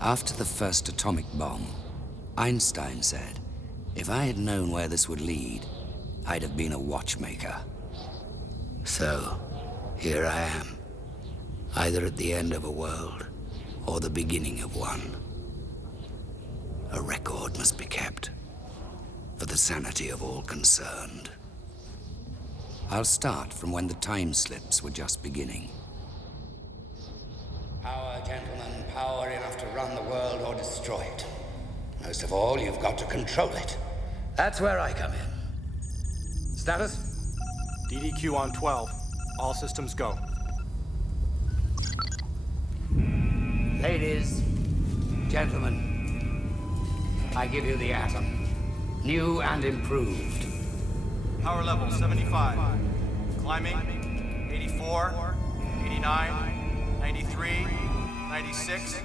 After the first atomic bomb, Einstein said, if I had known where this would lead, I'd have been a watchmaker. So, here I am, either at the end of a world or the beginning of one. A record must be kept for the sanity of all concerned. I'll start from when the time slips were just beginning. Power, gentlemen, power enough to run the world or destroy it. Most of all, you've got to control it. That's where I come in. Status? DDQ on 12. All systems go. Ladies, gentlemen, I give you the atom. New and improved. Power level 75. Climbing. 84. 89. 93. 96.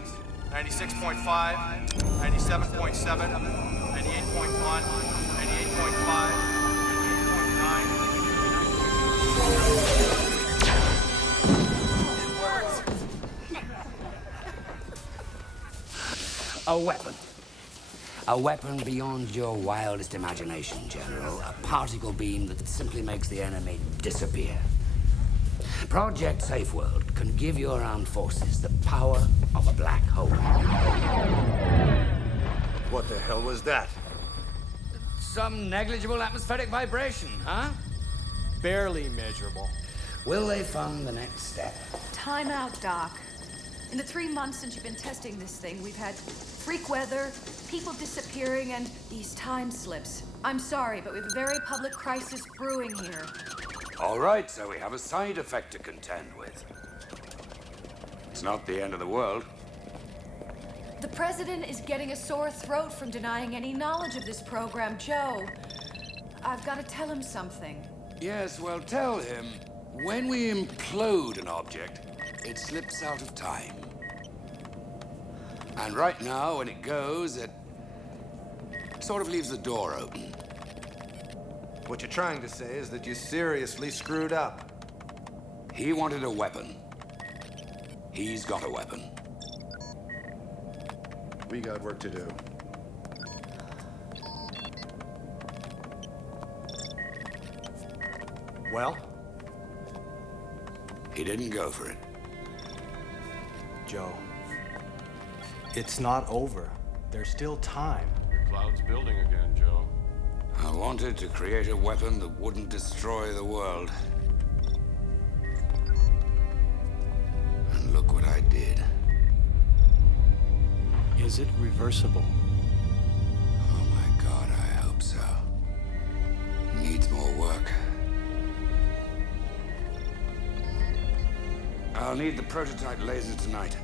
96.5. 97.7. 98.1. 98.5. 98.9. A weapon. A weapon beyond your wildest imagination, General. A particle beam that simply makes the enemy disappear. Project Safe World can give your armed forces the power of a black hole. What the hell was that? Some negligible atmospheric vibration, huh? Barely measurable. Will they fund the next step? Time out, Doc. In the 3 months since you've been testing this thing, we've had freak weather, people disappearing, and these time slips. I'm sorry, but we have a very public crisis brewing here. All right, so we have a side effect to contend with. It's not the end of the world. The president is getting a sore throat from denying any knowledge of this program. Joe, I've got to tell him something. Yes, well, tell him, when we implode an object, it slips out of time. And right now, when it goes, it sort of leaves the door open. What you're trying to say is that you seriously screwed up. He wanted a weapon. He's got a weapon. We got work to do. Well? He didn't go for it. Joe, it's not over. There's still time. The cloud's building again, Joe. I wanted to create a weapon that wouldn't destroy the world. And look what I did. Is it reversible? Oh my God, I hope so. Needs more work. I'll need the prototype laser tonight.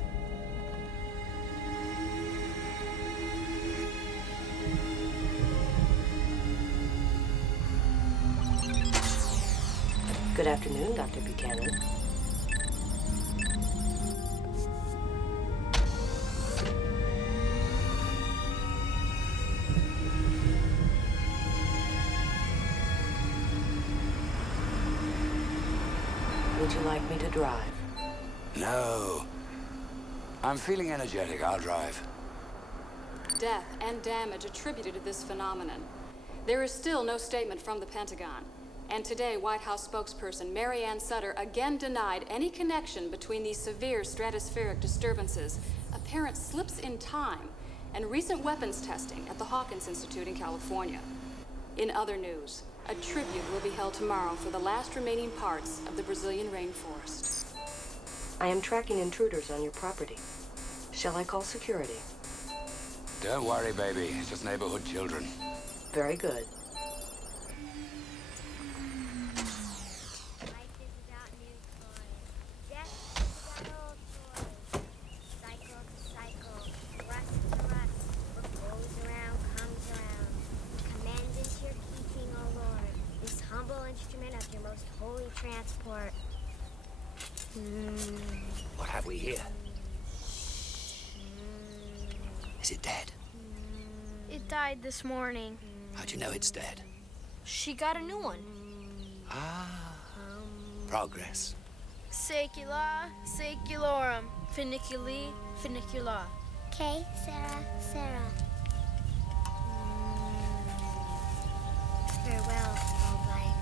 Good afternoon, Dr. Buchanan. Would you like me to drive? No. I'm feeling energetic. I'll drive. Death and damage attributed to this phenomenon. There is still no statement from the Pentagon. And today, White House spokesperson Mary Ann Sutter again denied any connection between these severe stratospheric disturbances, apparent slips in time, and recent weapons testing at the Hawkins Institute in California. In other news, a tribute will be held tomorrow for the last remaining parts of the Brazilian rainforest. I am tracking intruders on your property. Shall I call security? Don't worry, baby. It's just neighborhood children. Very good. Transport. What have we here? Is it dead? It died this morning. How'd you know it's dead? She got a new one. Ah, progress. Secula, seculorum, funiculi, funicula. Hey, Sarah, Sarah. Farewell, Albright.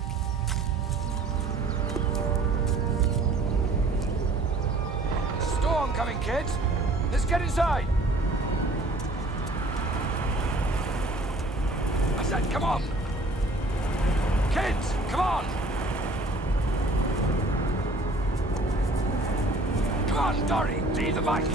Storm coming, kids. Let's get inside. I said, come on. Kids, come on. Come on, Dory, lead the bike.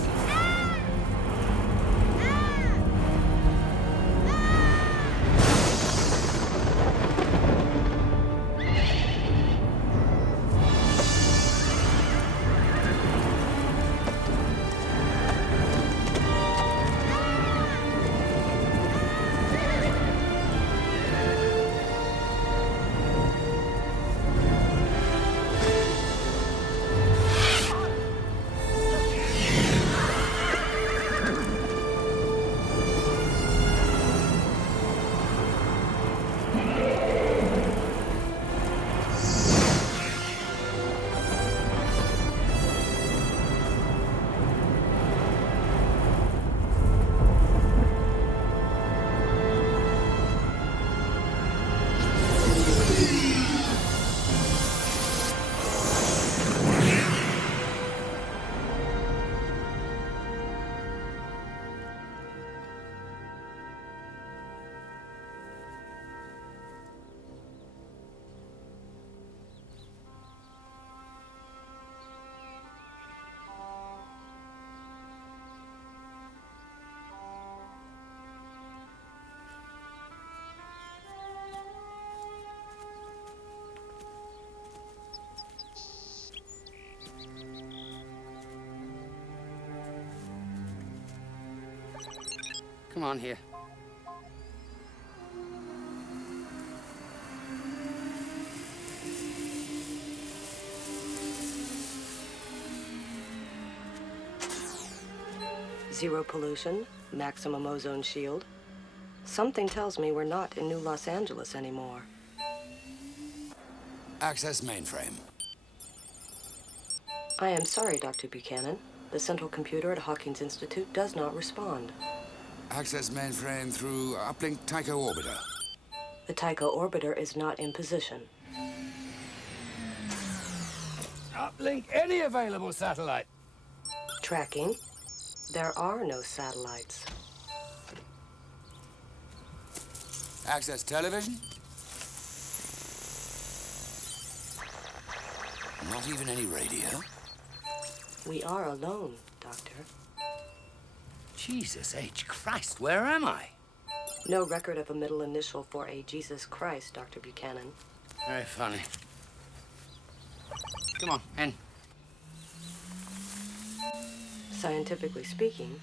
Come on here. Zero pollution, maximum ozone shield. Something tells me we're not in New Los Angeles anymore. Access mainframe. I am sorry, Dr. Buchanan. The central computer at Hawkins Institute does not respond. Access mainframe through uplink Tycho orbiter. The Tycho orbiter is not in position. Uplink any available satellite. Tracking. There are no satellites. Access television. Not even any radio. We are alone, Doctor. Jesus H. Christ, where am I? No record of a middle initial for a Jesus Christ, Dr. Buchanan. Very funny. Come on, in. Scientifically speaking,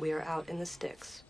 we are out in the sticks.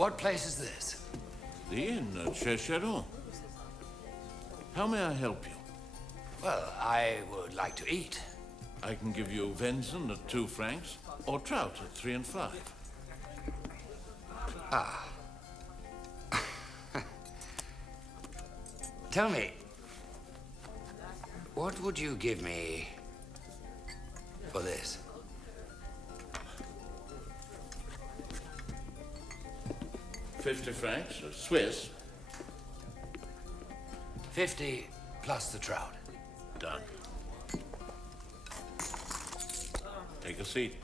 What place is this? The inn at Cheshire. How may I help you? Well, I would like to eat. I can give you venison at 2 francs, or trout at 3 and 5. Ah. Tell me, what would you give me for this? 50 francs, Swiss. 50 plus the trout. Done. Take a seat.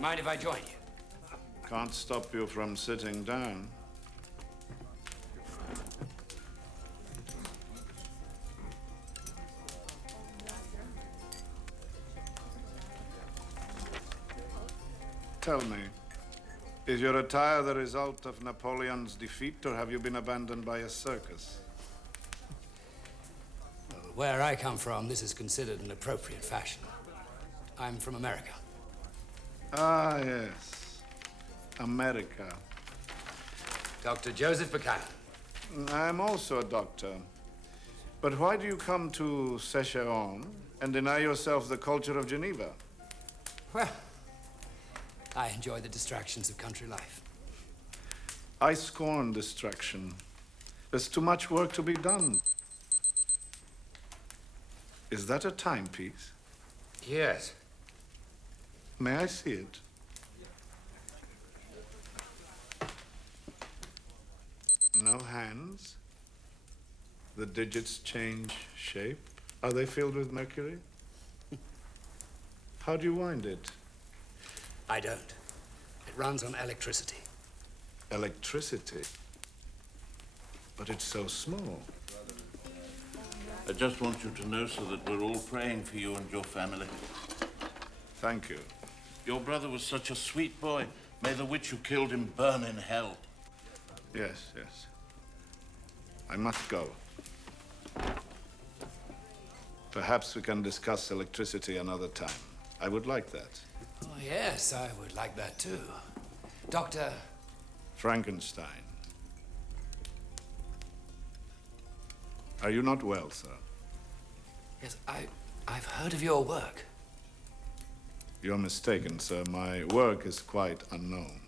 Mind if I join you? Can't stop you from sitting down. Tell me, is your attire the result of Napoleon's defeat, or have you been abandoned by a circus? Well, where I come from, this is considered an appropriate fashion. I'm from America. Ah, yes. America. Dr. Joseph Buchanan. I'm also a doctor. But why do you come to Secheron and deny yourself the culture of Geneva? Well, I enjoy the distractions of country life. I scorn distraction. There's too much work to be done. Is that a timepiece? Yes. May I see it? No hands? The digits change shape? Are they filled with mercury? How do you wind it? I don't. It runs on electricity. Electricity? But it's so small. I just want you to know, sir, that we're all praying for you and your family. Thank you. Your brother was such a sweet boy. May the witch who killed him burn in hell. Yes, yes. I must go. Perhaps we can discuss electricity another time. I would like that. Oh, yes, I would like that too. Dr. Frankenstein. Are you not well, sir? Yes, I've heard of your work. You're mistaken, sir. My work is quite unknown.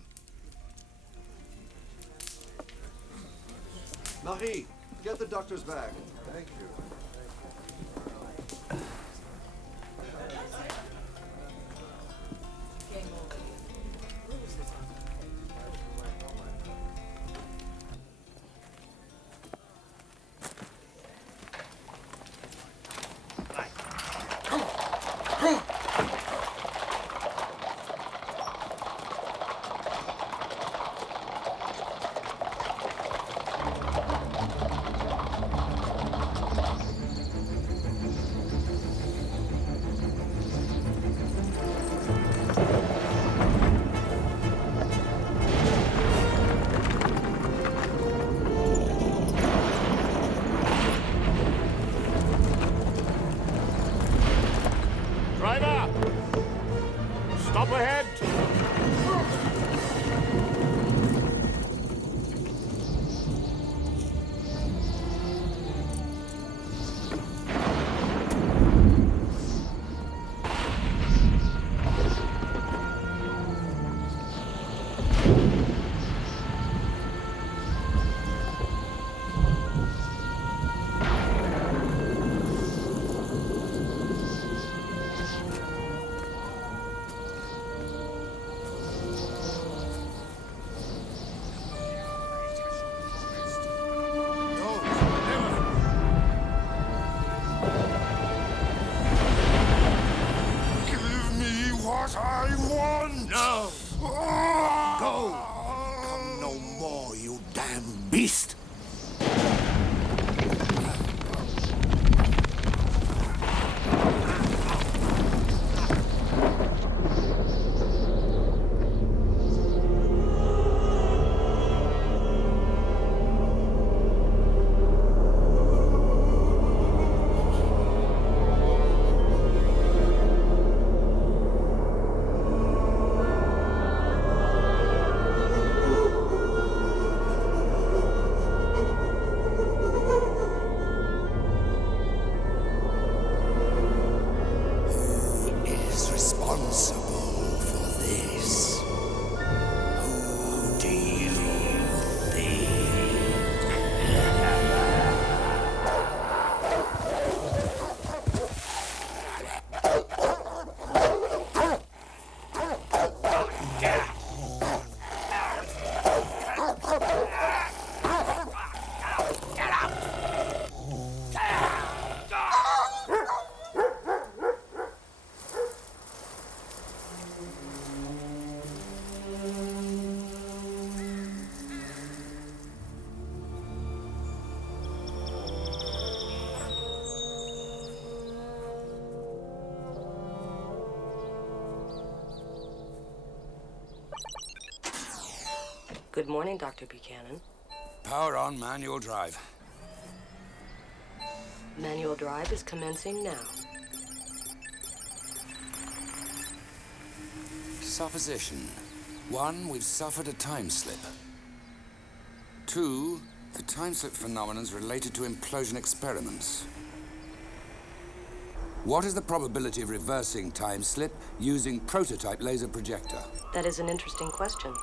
Marie, get the doctor's bag. Thank you. Good morning, Dr. Buchanan. Power on, manual drive. Manual drive is commencing now. Supposition. 1, we've suffered a time slip. 2, the time slip phenomenon is related to implosion experiments. What is the probability of reversing time slip using prototype laser projector? That is an interesting question.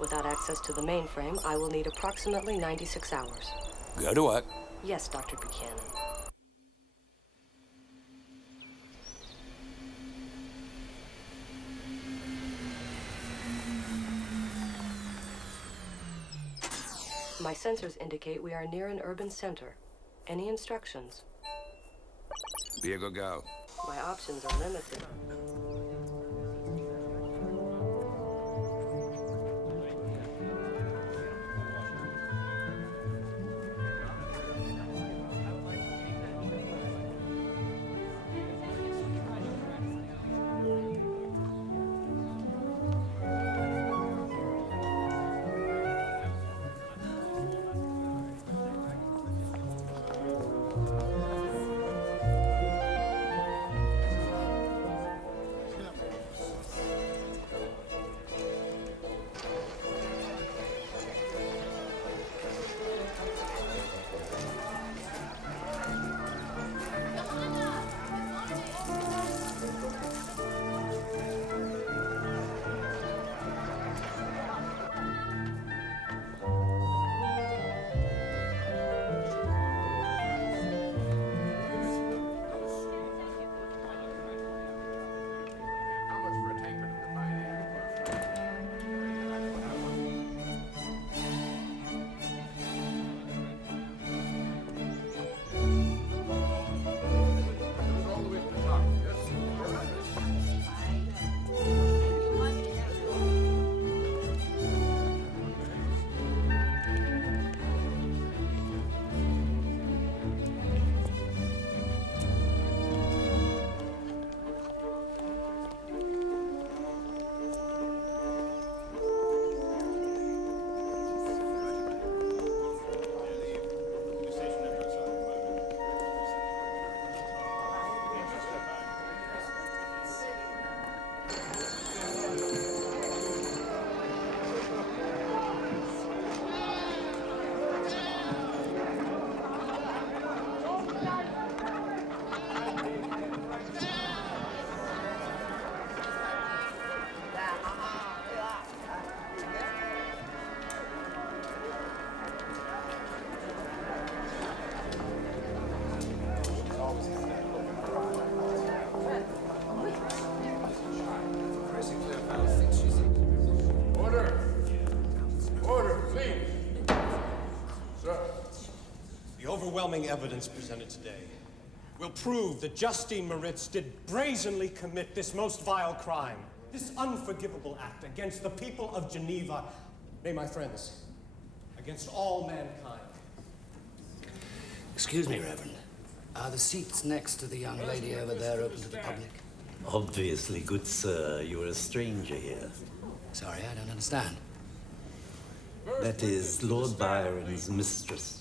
Without access to the mainframe, I will need approximately 96 hours. Go to work. Yes, Dr. Buchanan. My sensors indicate we are near an urban center. Any instructions? Be a good girl. My options are limited. Overwhelming evidence presented today will prove that Justine Moritz did brazenly commit this most vile crime, this unforgivable act against the people of Geneva, nay, my friends, against all mankind. Excuse me, Reverend. Are the seats next to the young lady over there open to the public? Obviously, good sir, you're a stranger here. Sorry, I don't understand. That is Lord Byron's mistress.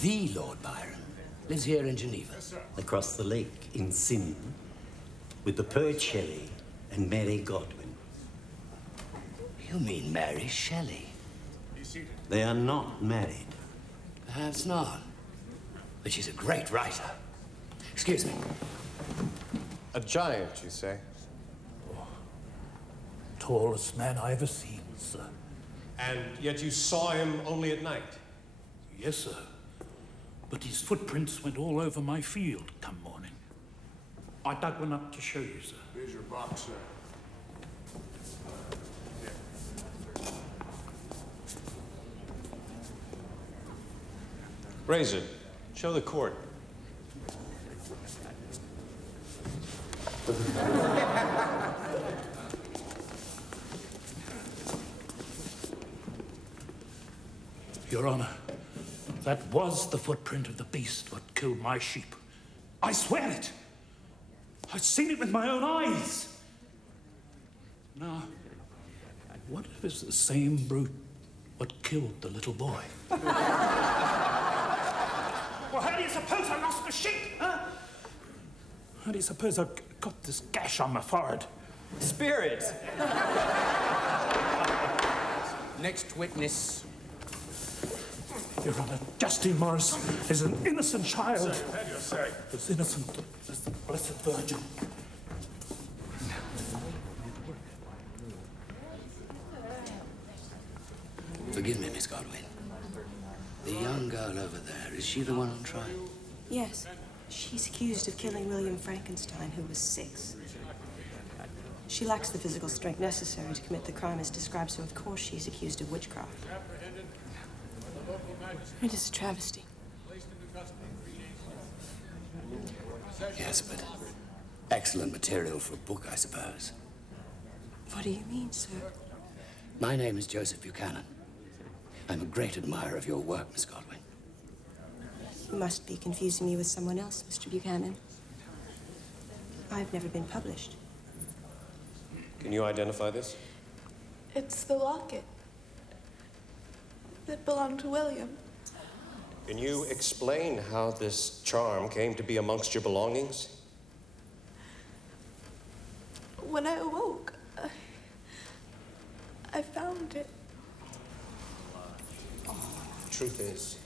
The Lord Byron lives here in Geneva. Across the lake in Sin, with the poet Shelley and Mary Godwin. You mean Mary Shelley? They are not married. Perhaps not. But she's a great writer. Excuse me. A giant, you say? Tallest man I ever seen, sir. And yet you saw him only at night? Yes, sir. But his footprints went all over my field come morning. I dug one up to show you, sir. Here's your box, sir. Raise it. Show the court. Your Honor, that was the footprint of the beast what killed my sheep. I swear it. I've seen it with my own eyes. What if it's the same brute what killed the little boy? Well, how do you suppose I lost the sheep, huh? How do you suppose I got this gash on my forehead? Spirits! Next witness. Your Honor, Justine Morris is an innocent child. Sir, have your say. As innocent as the Blessed Virgin. Forgive me, Miss Godwin. The young girl over there, is she the one on trial? Yes. She's accused of killing William Frankenstein, who was 6. She lacks the physical strength necessary to commit the crime as described, so of course she's accused of witchcraft. It is a travesty. Yes, but excellent material for a book, I suppose. What do you mean, sir? My name is Joseph Buchanan. I'm a great admirer of your work, Miss Godwin. You must be confusing me with someone else, Mr. Buchanan. I've never been published. Can you identify this? It's the locket that belonged to William. Can you explain how this charm came to be amongst your belongings? When I awoke, I found it. Truth is,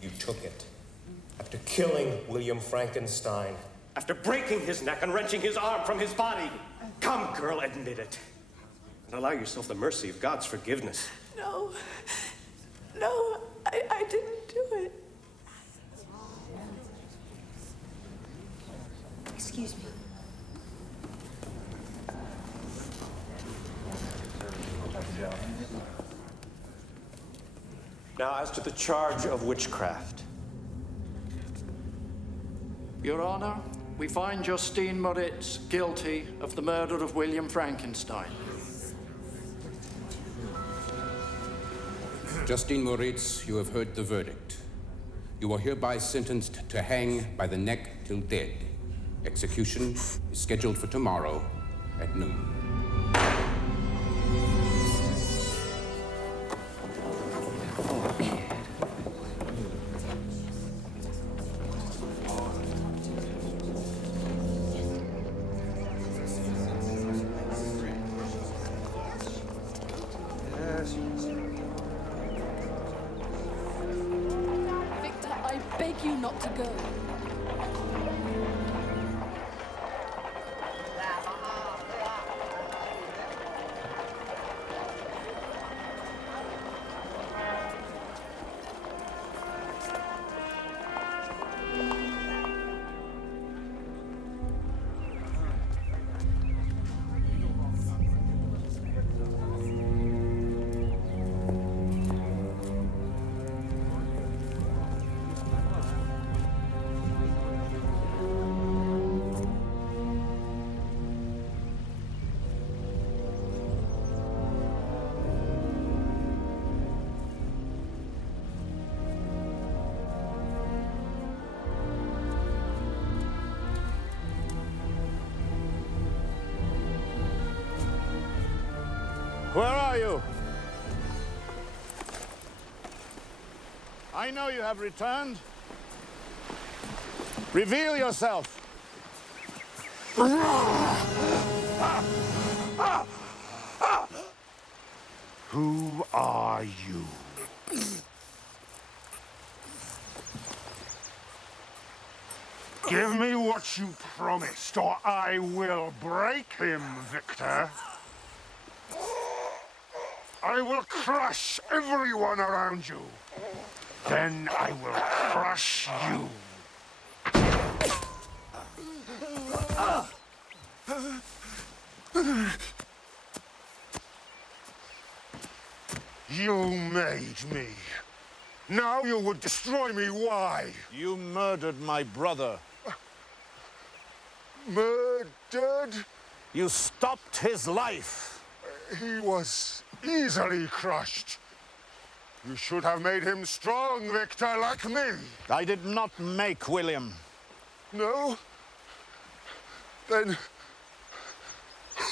you took it after killing William Frankenstein, after breaking his neck and wrenching his arm from his body. Come, girl, admit it. And allow yourself the mercy of God's forgiveness. No, I didn't do it. Excuse me. Now, as to the charge of witchcraft. Your Honor, we find Justine Moritz guilty of the murder of William Frankenstein. Justine Moritz, you have heard the verdict. You are hereby sentenced to hang by the neck till dead. Execution is scheduled for tomorrow at noon. Victor, I beg you not to go. Where are you? I know you have returned. Reveal yourself. Who are you? Give me what you promised, or I will break him, Victor. I will crush everyone around you. Then I will crush you. You made me. Now you would destroy me. Why? You murdered my brother. Murdered? You stopped his life. He was easily crushed. You should have made him strong, Victor, like me. I did not make William. No? Then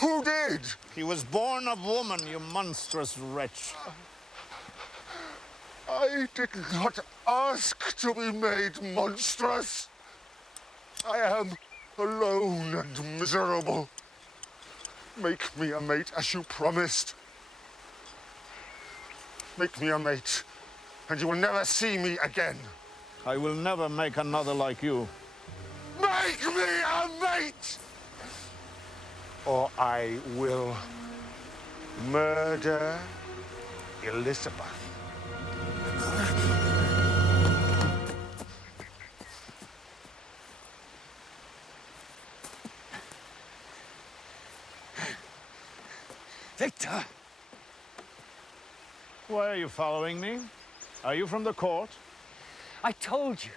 Who did? He was born of woman, you monstrous wretch. I did not ask to be made monstrous. I am alone and miserable. Make me a mate as you promised. Make me a mate, and you will never see me again. I will never make another like you. Make me a mate! Or I will murder Elizabeth. Victor! Why are you following me? Are you from the court? I told you.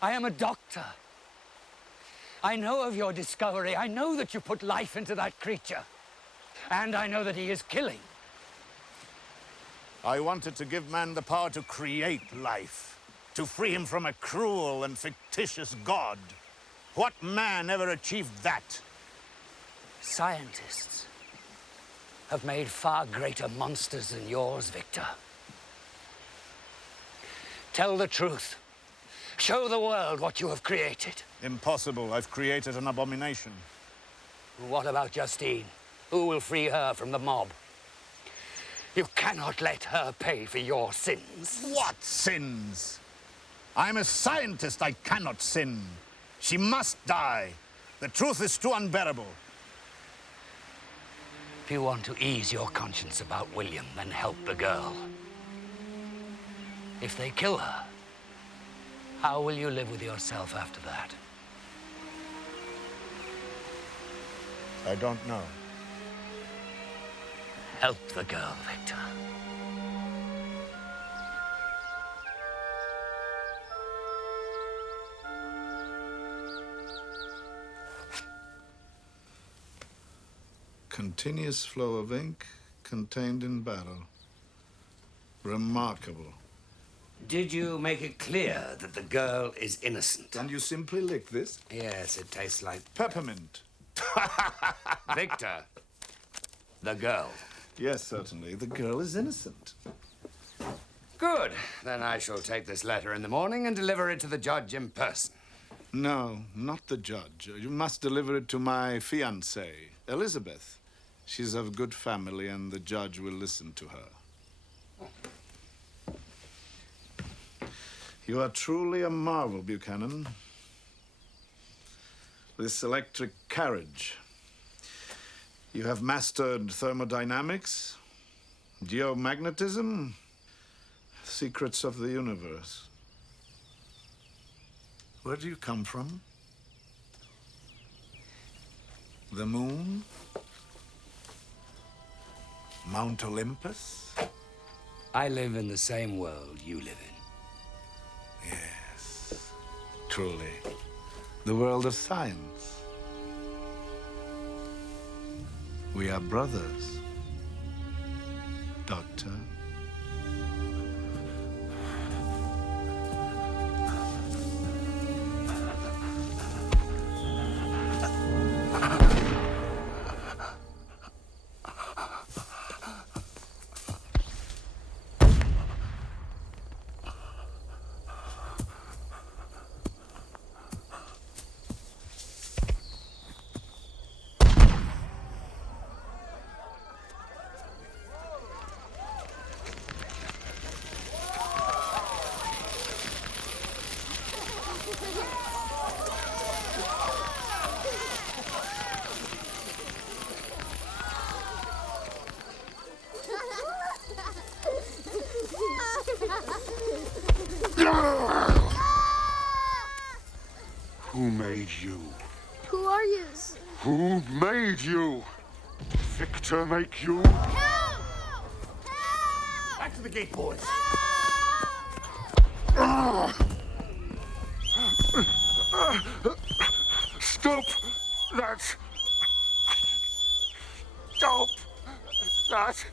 I am a doctor. I know of your discovery. I know that you put life into that creature. And I know that he is killing. I wanted to give man the power to create life, to free him from a cruel and fictitious god. What man ever achieved that? Scientists have made far greater monsters than yours, Victor. Tell the truth. Show the world what you have created. Impossible. I've created an abomination. What about Justine? Who will free her from the mob? You cannot let her pay for your sins. What sins? I'm a scientist. I cannot sin. She must die. The truth is too unbearable. If you want to ease your conscience about William, then help the girl. If they kill her, how will you live with yourself after that? I don't know. Help the girl, Victor. Continuous flow of ink contained in barrel. Remarkable. Did you make it clear that the girl is innocent? And you simply lick this? Yes, it tastes like peppermint. Victor, the girl. Yes, certainly. The girl is innocent. Good. Then I shall take this letter in the morning and deliver it to the judge in person. No, not the judge. You must deliver it to my fiancée, Elizabeth. She's of good family, and the judge will listen to her. You are truly a marvel, Buchanan. This electric carriage. You have mastered thermodynamics, geomagnetism, secrets of the universe. Where do you come from? The moon? Mount Olympus? I live in the same world you live in. Yes, truly. The world of science. We are brothers, Doctor. Who made you? Who are you? Who made you? Victor make you? Back to the gate, boys. Stop that! Stop that!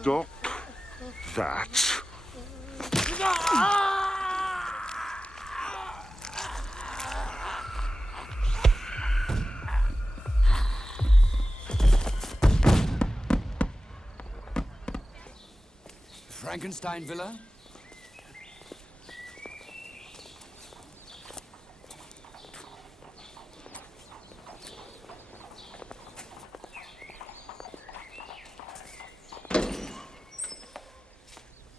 Stop that! Frankenstein Villa?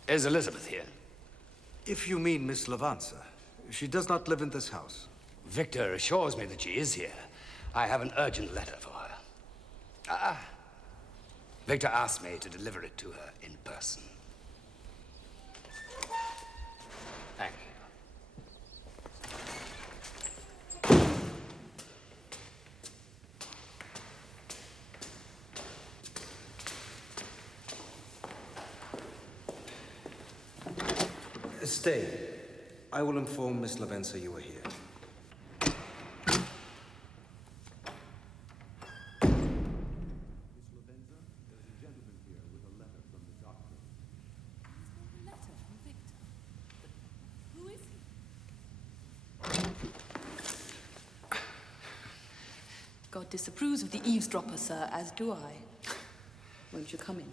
Is Elizabeth here? If you mean Miss Lavanza, she does not live in this house. Victor assures me that she is here. I have an urgent letter for her. Victor asked me to deliver it to her in person. Thank you. Stay. I will inform Miss Lavanza you are here. God disapproves of the eavesdropper, sir, as do I. Won't you come in?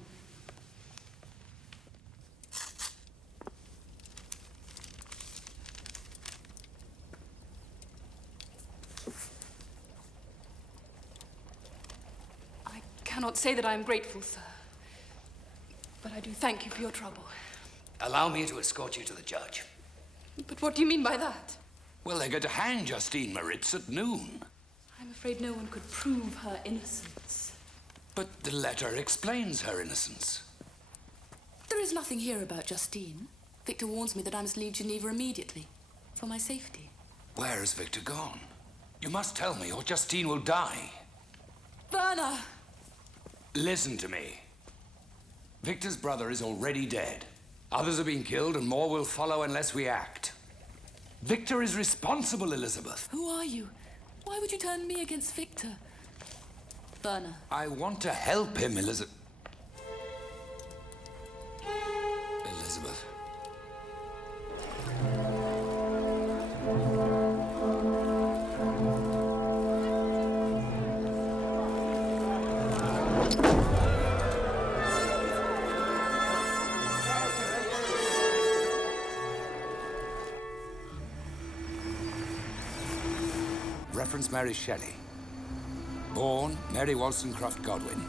I cannot say that I am grateful, sir. But I do thank you for your trouble. Allow me to escort you to the judge. But what do you mean by that? Well, they're going to hang Justine Moritz at noon. I'm afraid no one could prove her innocence. But the letter explains her innocence. There is nothing here about Justine. Victor warns me that I must leave Geneva immediately, for my safety. Where has Victor gone? You must tell me, or Justine will die. Werner! Listen to me. Victor's brother is already dead. Others are being killed, and more will follow unless we act. Victor is responsible, Elizabeth. Who are you? Why would you turn me against Victor? Werner. I want to help him, Elizabeth. Elizabeth. Reference Mary Shelley. Born Mary Wollstonecraft Godwin.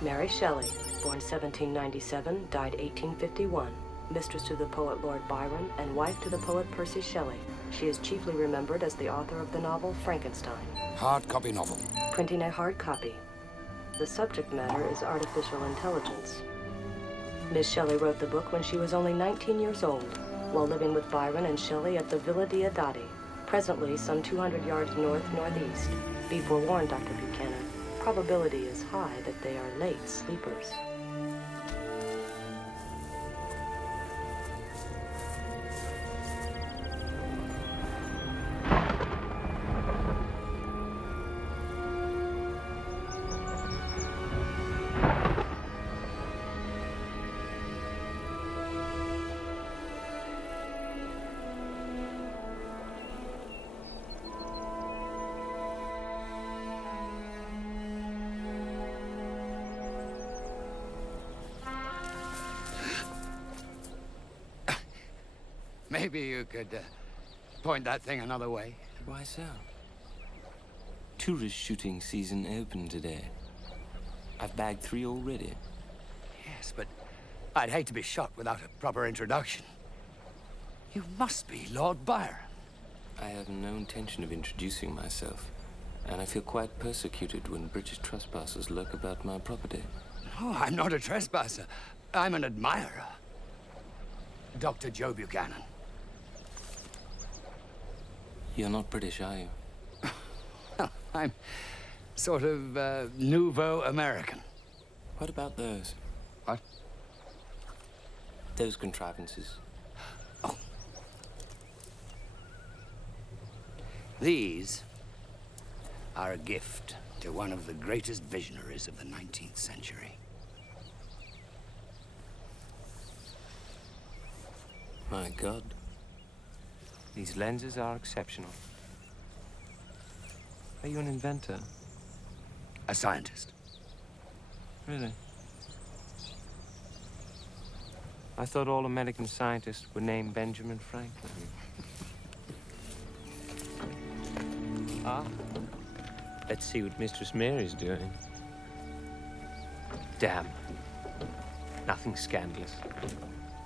Mary Shelley, born 1797, died 1851. Mistress to the poet Lord Byron and wife to the poet Percy Shelley. She is chiefly remembered as the author of the novel Frankenstein. Hard copy novel. Printing a hard copy. The subject matter is artificial intelligence. Miss Shelley wrote the book when she was only 19 years old, while living with Byron and Shelley at the Villa Diodati, presently some 200 yards north-northeast. Be forewarned, Dr. Buchanan. Probability is high that they are late sleepers. Maybe you could point that thing another way. Why so? Tourist shooting season opened today. I've bagged 3 already. Yes, but I'd hate to be shot without a proper introduction. You must be Lord Byron. I have no intention of introducing myself, and I feel quite persecuted when British trespassers lurk about my property. Oh, I'm not a trespasser. I'm an admirer. Dr. Joe Buchanan. You're not British, are you? I'm sort of nouveau American. What about those? What? Those contrivances. Oh. These are a gift to one of the greatest visionaries of the 19th century. My God. These lenses are exceptional. Are you an inventor? A scientist. Really? I thought all American scientists were named Benjamin Franklin. Ah. Let's see what Mistress Mary's doing. Damn. Nothing scandalous.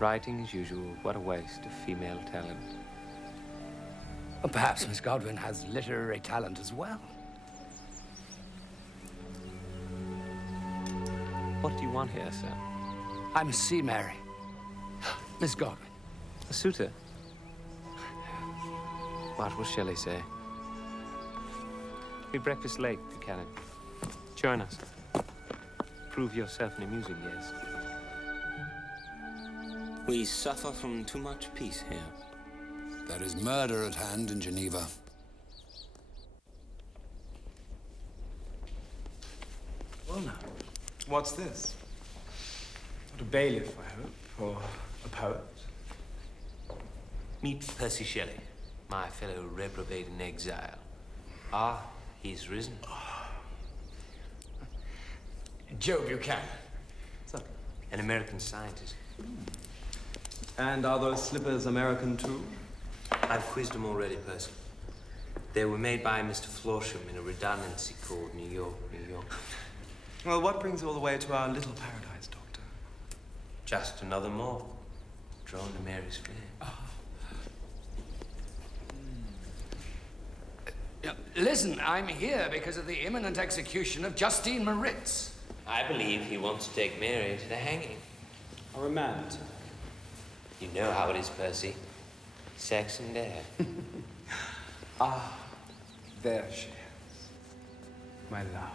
Writing as usual. What a waste of female talent. Well, perhaps Miss Godwin has literary talent as well. What do you want here, sir? I must see Mary. Miss Godwin. A suitor? What will Shelley say? We breakfast late, Buchanan. Join us. Prove yourself an amusing guest. We suffer from too much peace here. There is murder at hand in Geneva. Well now, what's this? Not a bailiff, I hope, or a poet? Meet Percy Shelley, my fellow reprobate in exile. Ah, he's risen. Joe Buchanan. What's up? An American scientist. And are those slippers American too? I've quizzed them already, Percy. They were made by Mr. Florsham in a redundancy called New York, New York. Well, what brings you all the way to our little paradise, Doctor? Just another moth drawn to Mary's flame. Listen, I'm here because of the imminent execution of Justine Moritz. I believe he wants to take Mary to the hanging. Or a man. You know how it is, Percy. Sex and dare. Ah, there she is. My love.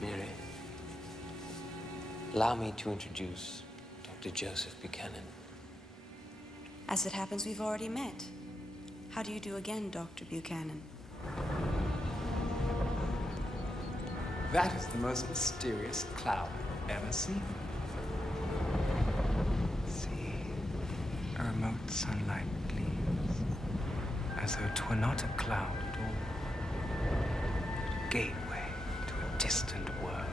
Mary, allow me to introduce Dr. Joseph Buchanan. As it happens, we've already met. How do you do again, Dr. Buchanan? That is the most mysterious cloud I've ever seen. See, a remote sunlight gleams, as though 'twere not a cloud at all, but a gateway to a distant world.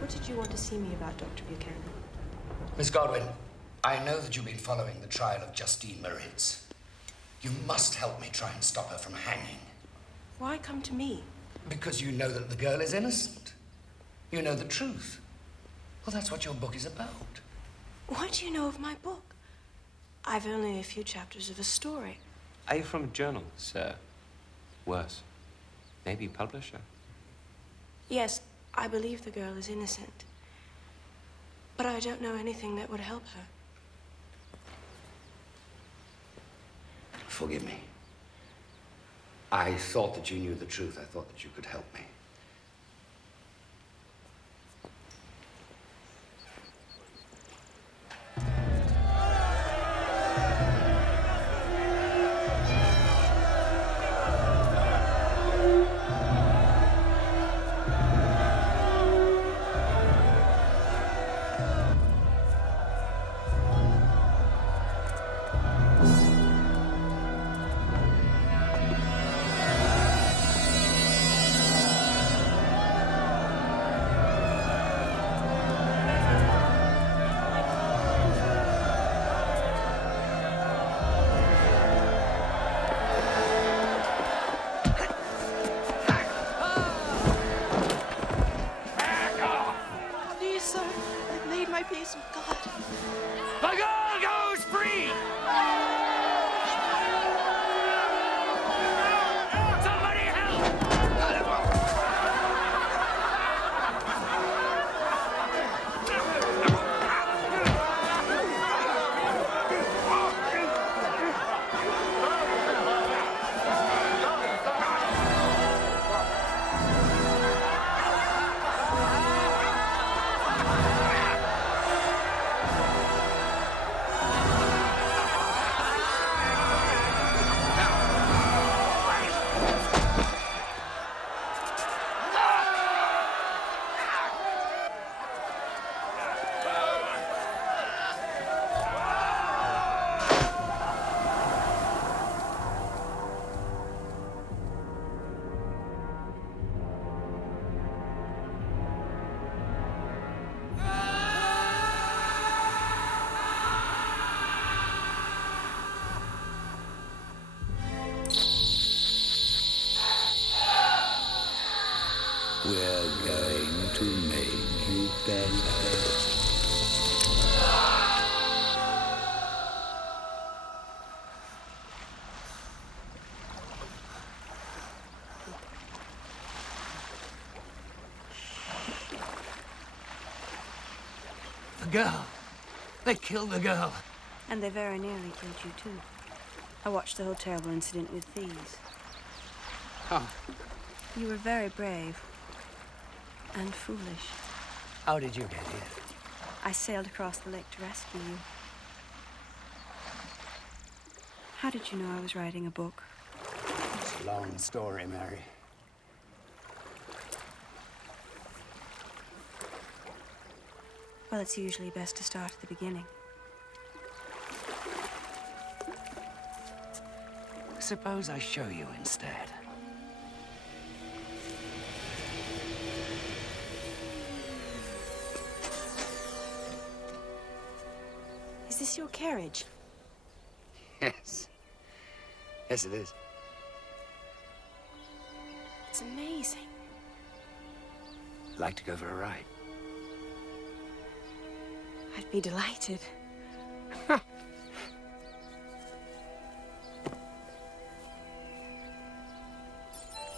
What did you want to see me about, Dr. Buchanan? Miss Godwin, I know that you've been following the trial of Justine Moritz. You must help me try and stop her from hanging. Why come to me? Because you know that the girl is innocent. You know the truth. Well, that's what your book is about. What do you know of my book? I've only a few chapters of a story. Are you from a journal, sir? Worse, maybe a publisher. Yes, I believe the girl is innocent. But I don't know anything that would help her. Forgive me. I thought that you knew the truth. I thought that you could help me. We're going to make you better. The girl. They killed the girl. And they very nearly killed you, too. I watched the whole terrible incident with these. How? You were very brave. And foolish. How did you get here? I sailed across the lake to rescue you. How did you know I was writing a book? It's a long story, Mary. Well, it's usually best to start at the beginning. Suppose I show you instead. Is this your carriage? Yes. Yes, it is. It's amazing. Like to go for a ride? I'd be delighted.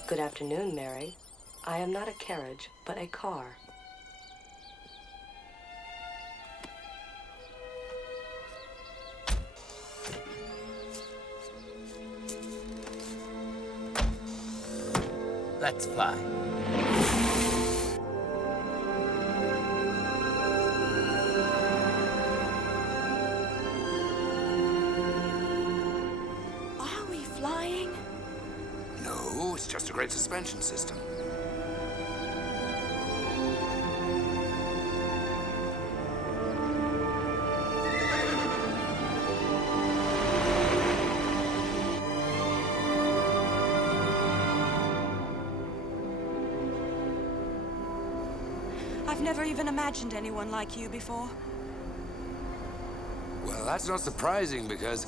Good afternoon, Mary. I am not a carriage, but a car. Let's fly. Are we flying? No, it's just a great suspension system. I've never even imagined anyone like you before. Well, that's not surprising because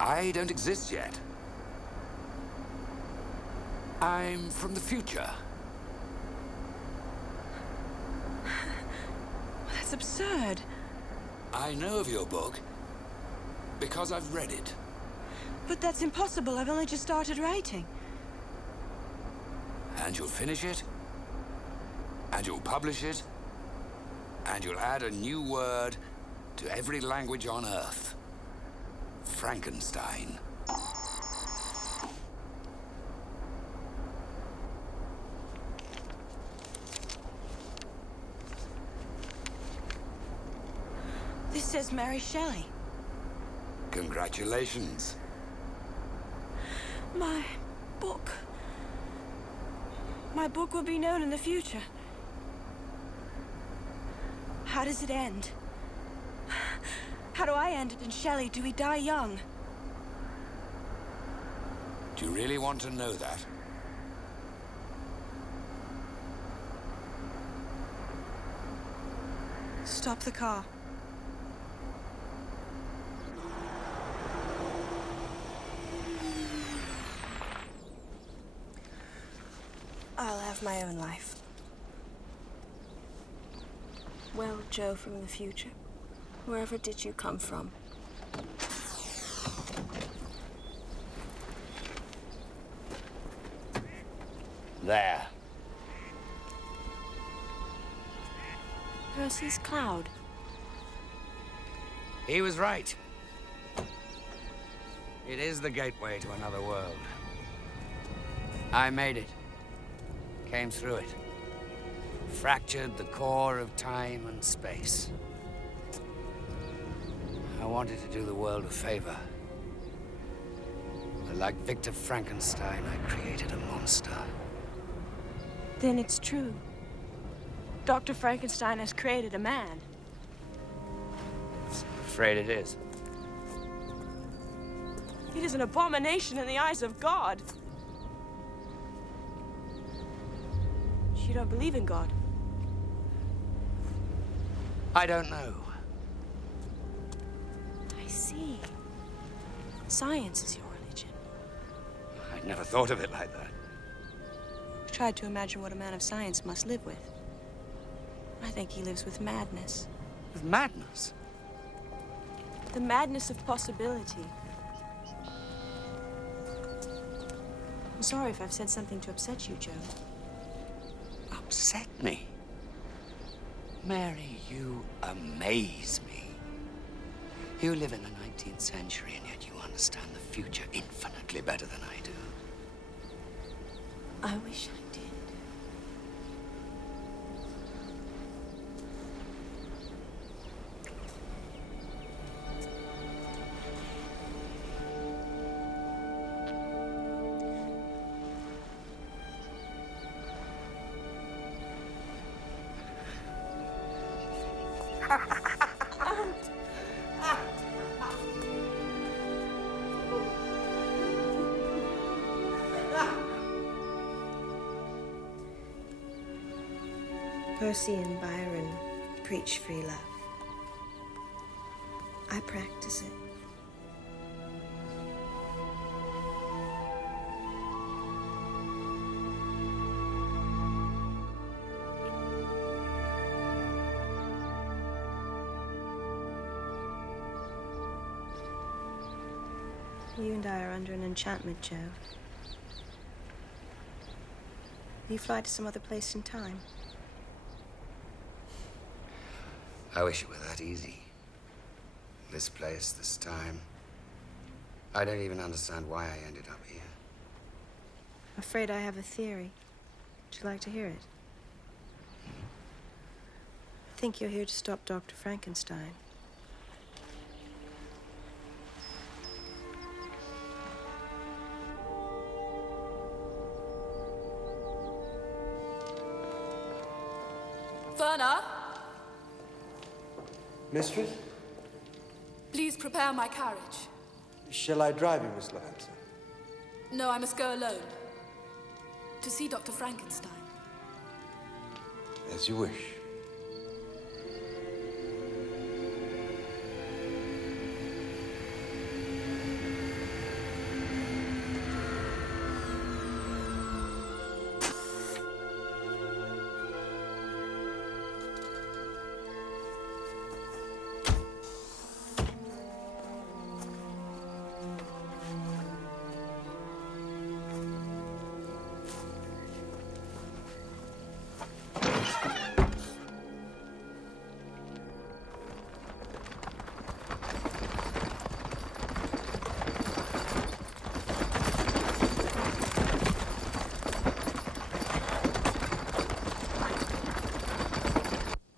I don't exist yet. I'm from the future. That's absurd. I know of your book because I've read it. But that's impossible. I've only just started writing. And you'll finish it, and you'll publish it, and you'll add a new word to every language on Earth. Frankenstein. This says Mary Shelley. Congratulations. My book. My book will be known in the future. How does it end? How do I end it? And Shelley, do we die young? Do you really want to know that? Stop the car. I'll have my own life. Well, Joe from the future, wherever did you come from? There. Percy's Cloud. He was right. It is the gateway to another world. I made it. Came through it. Fractured the core of time and space. I wanted to do the world a favor. But like Victor Frankenstein, I created a monster. Then it's true. Dr. Frankenstein has created a man. Afraid it is. It is an abomination in the eyes of God. You don't believe in God? I don't know. I see. Science is your religion. I'd never thought of it like that. tried to imagine what a man of science must live with. I think he lives with madness. With madness? The madness of possibility. I'm sorry if I've said something to upset you, Joe. Upset me? Mary, you amaze me. You live in the 19th century, and yet you understand the future infinitely better than I do. I wish I did. Percy and Byron preach free love. I practice it. You and I are under an enchantment, Joe. You fly to some other place in time. I wish it were that easy. This place, this time. I don't even understand why I ended up here. I'm afraid I have a theory. Would you like to hear it? I think you're here to stop Dr. Frankenstein. Werner, Mistress? please prepare my carriage. Shall I drive you, Miss Levanter? No, I must go alone. To see Dr. Frankenstein. As you wish.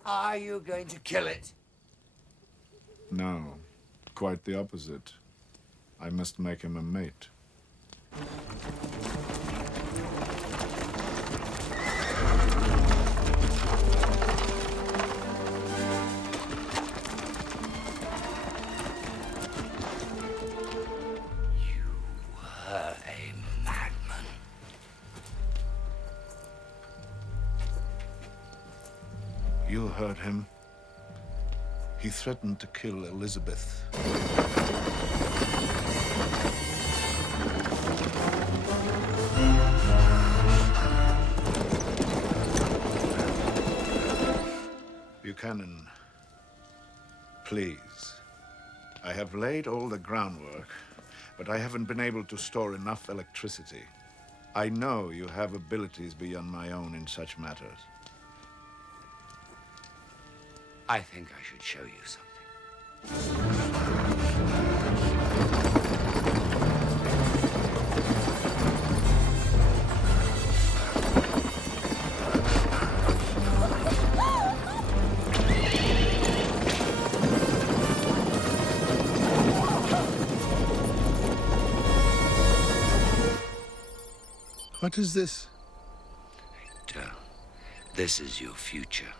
Are you going to kill it? No, quite the opposite. I must make him a mate. A madman. You heard him. He threatened to kill Elizabeth. Buchanan, please. I have laid all the groundwork, but I haven't been able to store enough electricity. I know you have abilities beyond my own in such matters. I think I should show you something. What is this? Victor, this is your future.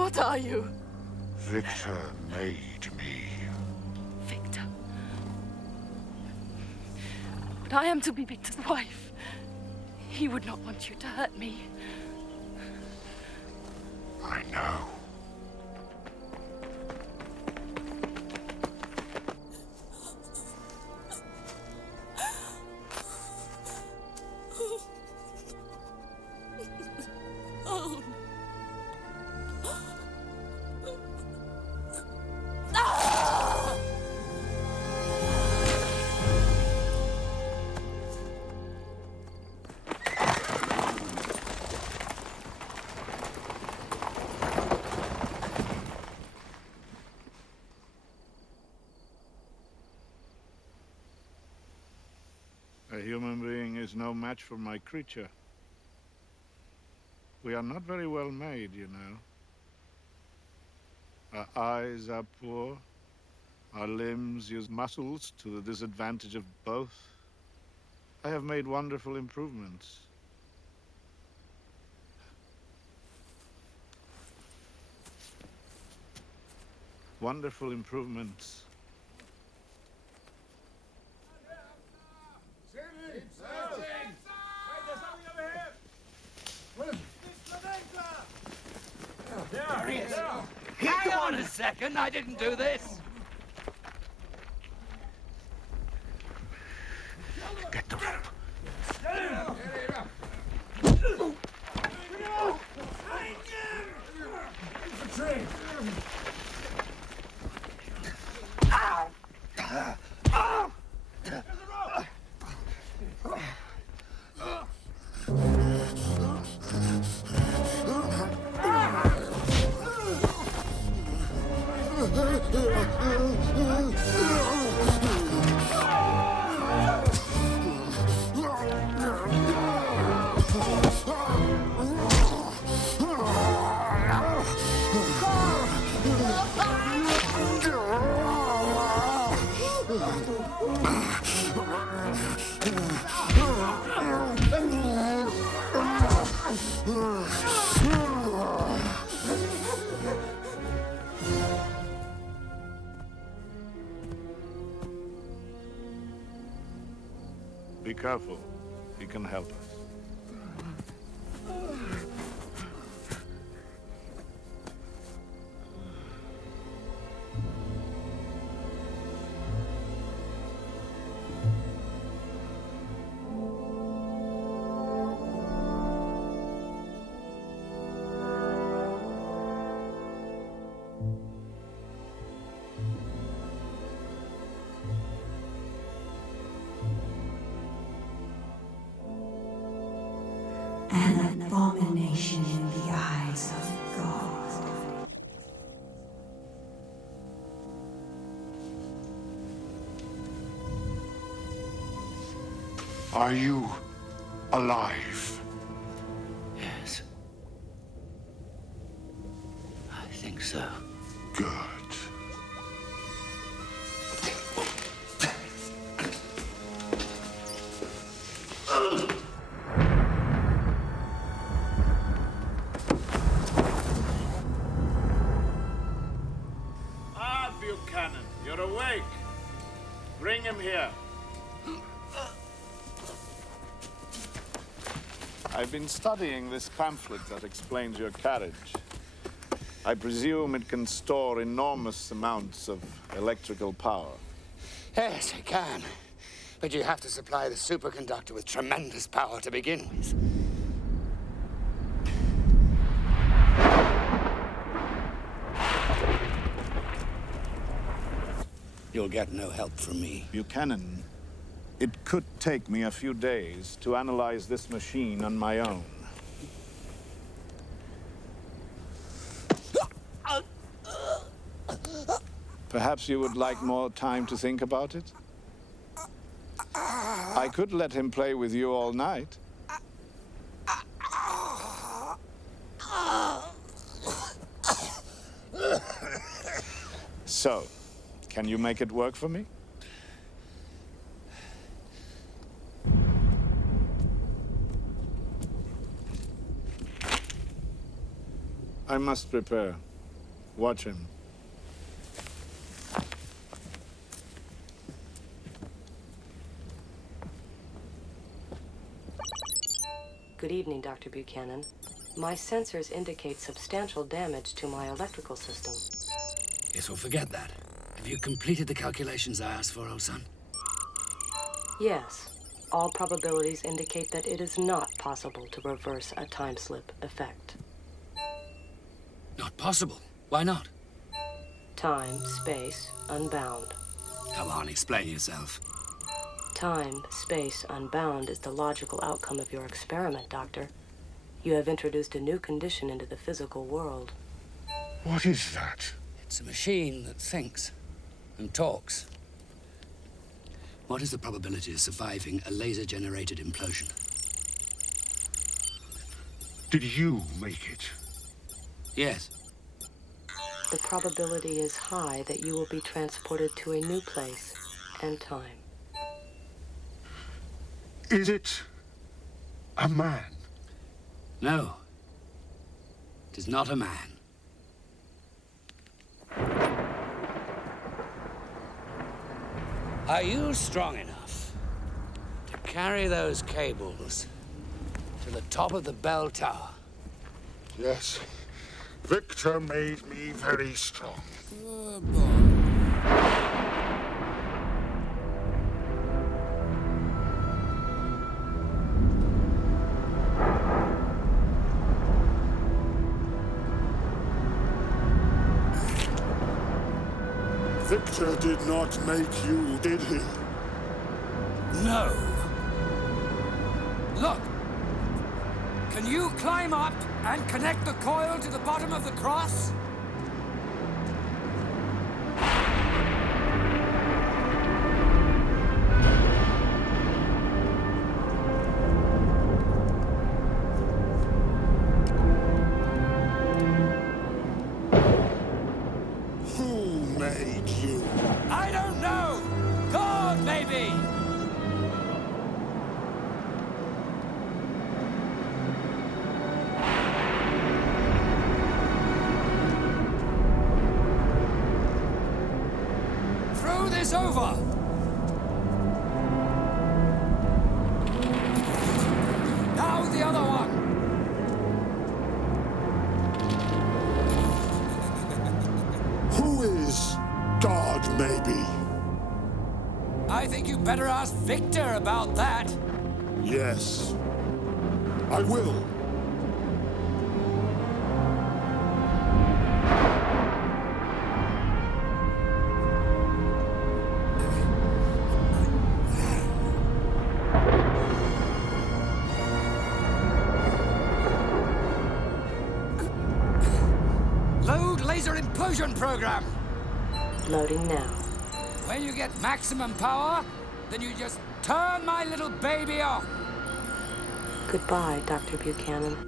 What are you? Victor made me. Victor. But I am to be Victor's wife. He would not want you to hurt me. I know. Oh. A human being is no match for my creature. We are not very well made, you know. Our eyes are poor. Our limbs use muscles to the disadvantage of both. I have made wonderful improvements. Wonderful improvements. There he is. Hang on a second, I didn't do this. Get the rope. Be careful. He can help us. An abomination in the eyes of God. Are you alive? Yes. I think so. Good. Ah, Buchanan, you're awake. Bring him here. I've been studying this pamphlet that explains your carriage. I presume it can store enormous amounts of electrical power. Yes, it can. But you have to supply the superconductor with tremendous power to begin with. You'll get no help from me. Buchanan, it could take me a few days to analyze this machine on my own. Perhaps you would like more time to think about it? I could let him play with you all night. So, can you make it work for me? I must prepare. Watch him. Good evening, Dr. Buchanan. My sensors indicate substantial damage to my electrical system. Guess we'll forget that. Have you completed the calculations I asked for, old son? Yes. All probabilities indicate that it is not possible to reverse a time slip effect. Not possible. Why not? Time, space, unbound. Come on, explain yourself. Time, space, unbound is the logical outcome of your experiment, Doctor. You have introduced a new condition into the physical world. What is that? It's a machine that thinks and talks. What is the probability of surviving a laser-generated implosion? Did you make it? Yes. The probability is high that you will be transported to a new place and time. Is it a man? No. It is not a man. Are you strong enough to carry those cables to the top of the bell tower? Yes. Victor made me very strong. Good boy. Victor did not make you, did he? No. Look. Can you climb up and connect the coil to the bottom of the cross? Who made you? I don't know! God, maybe! Throw this over! Now the other one! Who is God, maybe? I think you better ask Victor about that. Yes. I will. Load laser implosion program. Loading now. When you get maximum power, then you just turn my little baby off. Goodbye, Dr. Buchanan.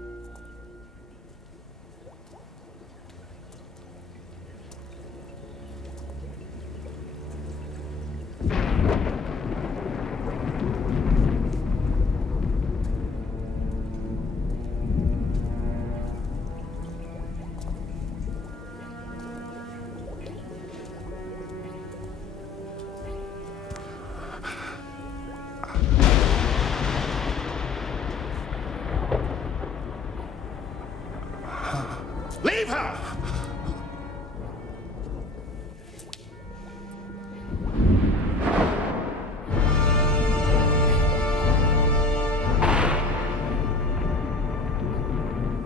Leave her!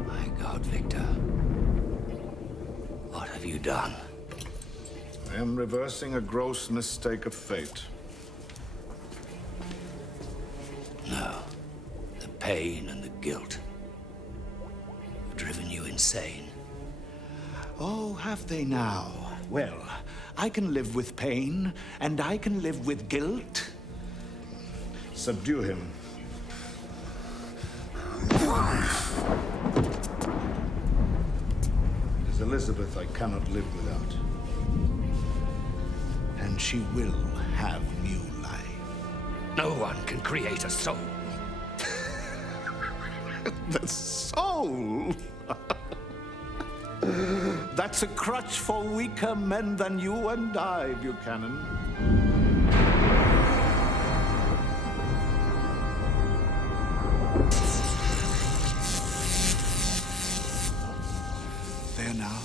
My God, Victor. What have you done? I am reversing a gross mistake of fate. No. The pain and the guilt have driven you insane. Oh, have they now? Well, I can live with pain, and I can live with guilt. Subdue him. It is Elizabeth I cannot live without. And she will have new life. No one can create a soul. The soul? That's a crutch for weaker men than you and I, Buchanan. There now.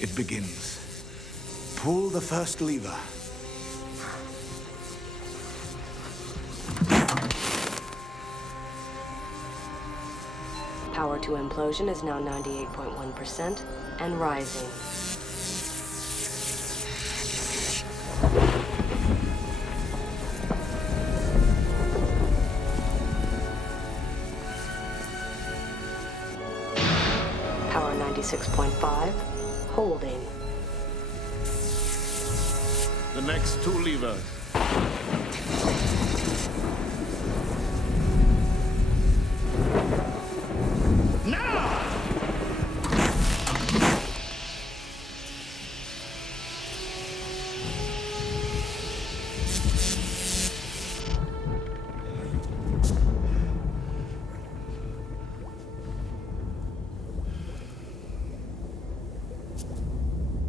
It begins. Pull the first lever. Power to implosion is now 98.1% and rising. Power 96.5, holding. The next two levers.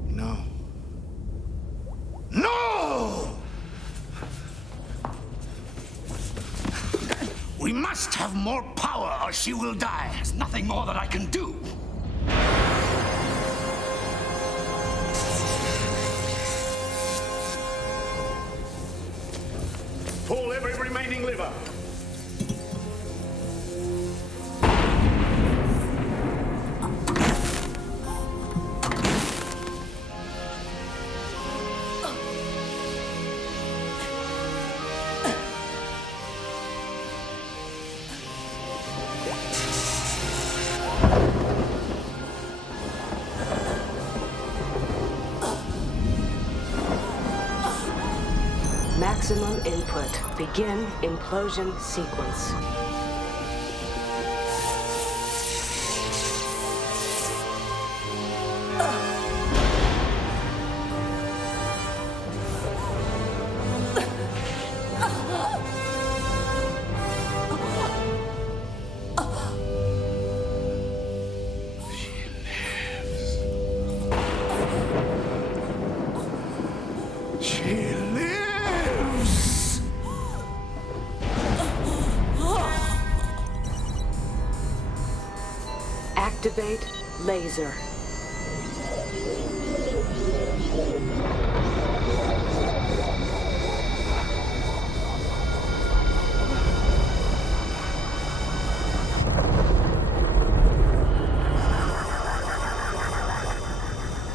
No. No! We must have more power or she will die. There's nothing more that I can do. Pull every remaining lever. Maximum input. Begin implosion sequence. She lives! Activate laser.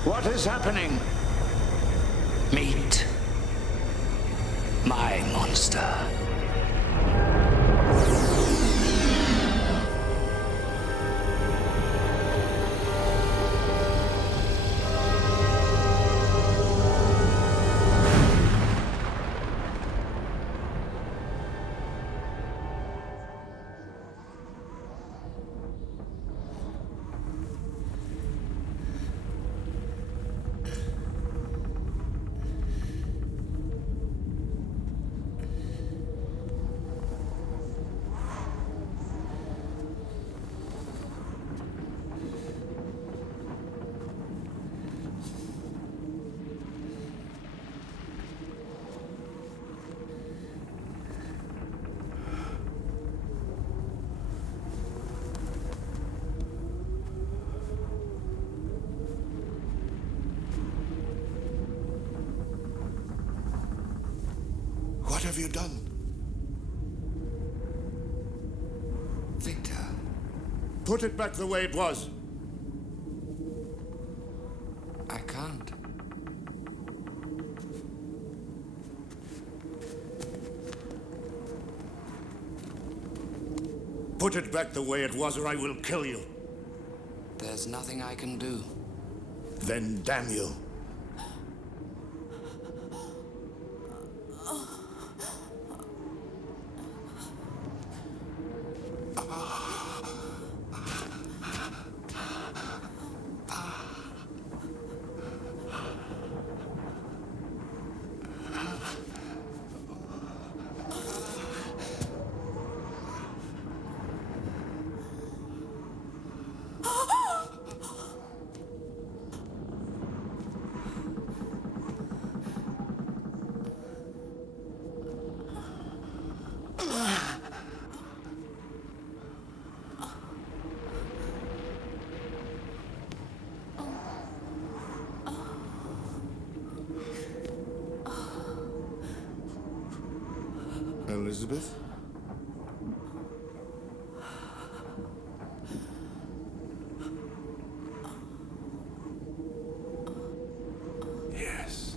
What is happening? Meet my monster. What have you done? Victor. Put it back the way it was. I can't. Put it back the way it was, or I will kill you. There's nothing I can do. Then damn you. Elizabeth? Yes.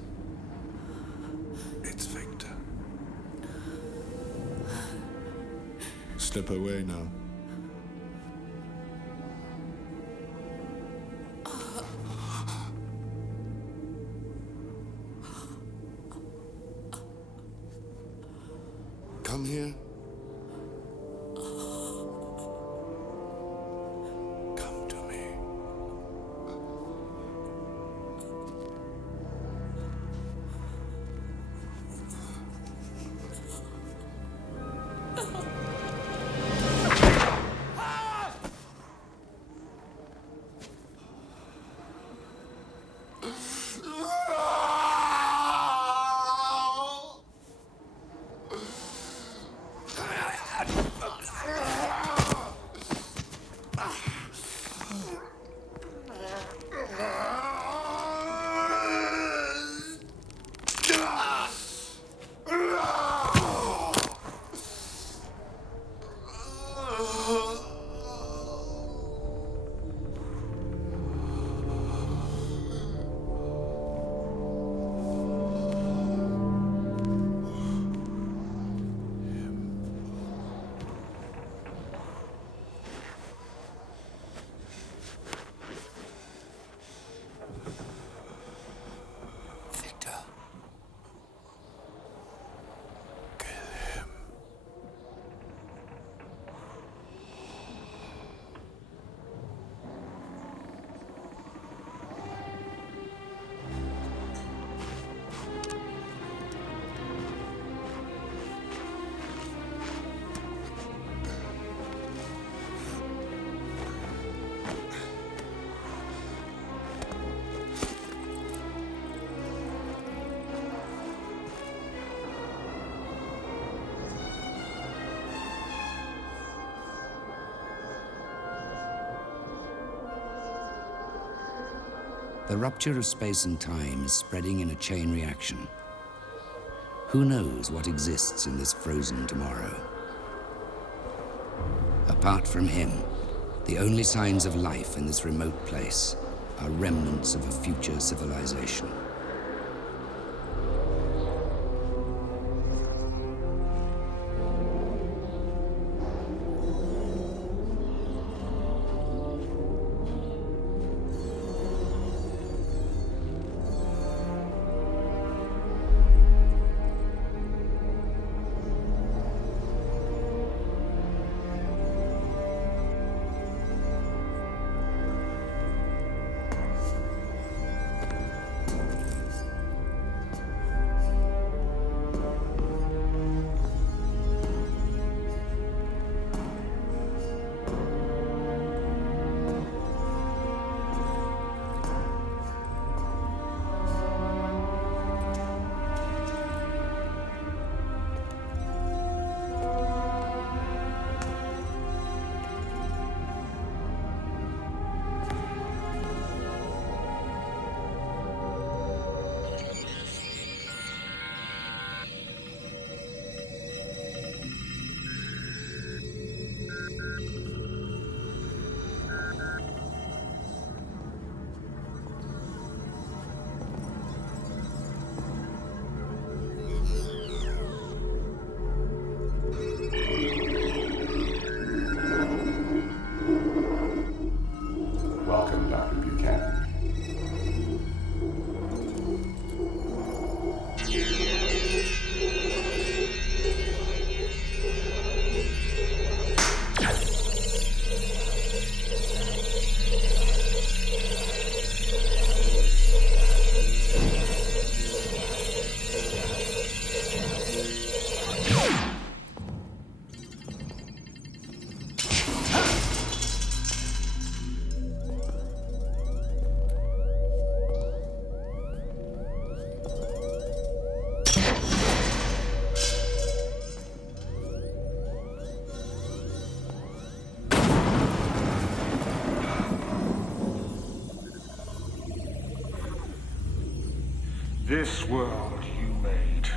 It's Victor. Step away now. Come here. Come to me. The rupture of space and time is spreading in a chain reaction. Who knows what exists in this frozen tomorrow? Apart from him, the only signs of life in this remote place are remnants of a future civilization. Welcome, Dr. Buchanan. This world you made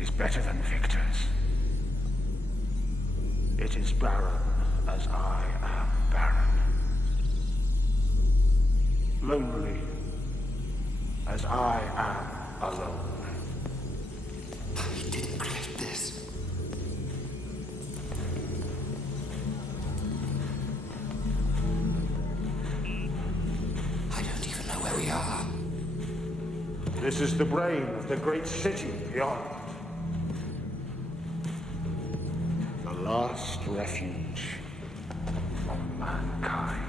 is better than Victor's. It is barren as I am barren. Lonely as I am alone. He didn't create this. I don't even know where we are. This is the brain of the great city beyond. The last refuge of mankind.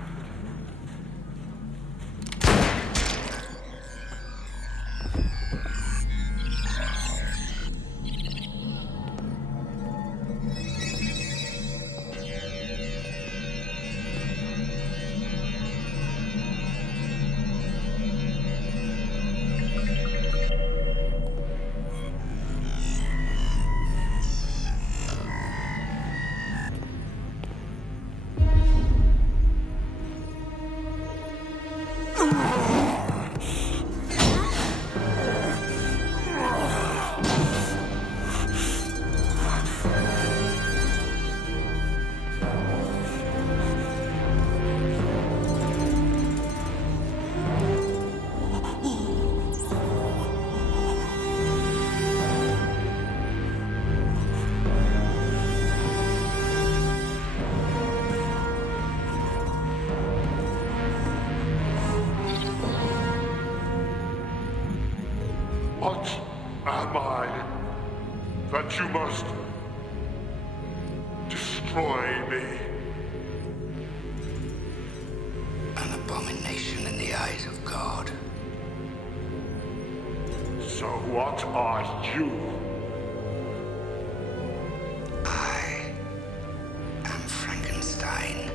What am I that you must destroy me? An abomination in the eyes of God. So what are you? I am Frankenstein.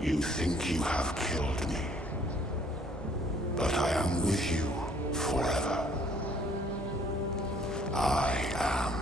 You think you have killed me, but I am with you forever. I am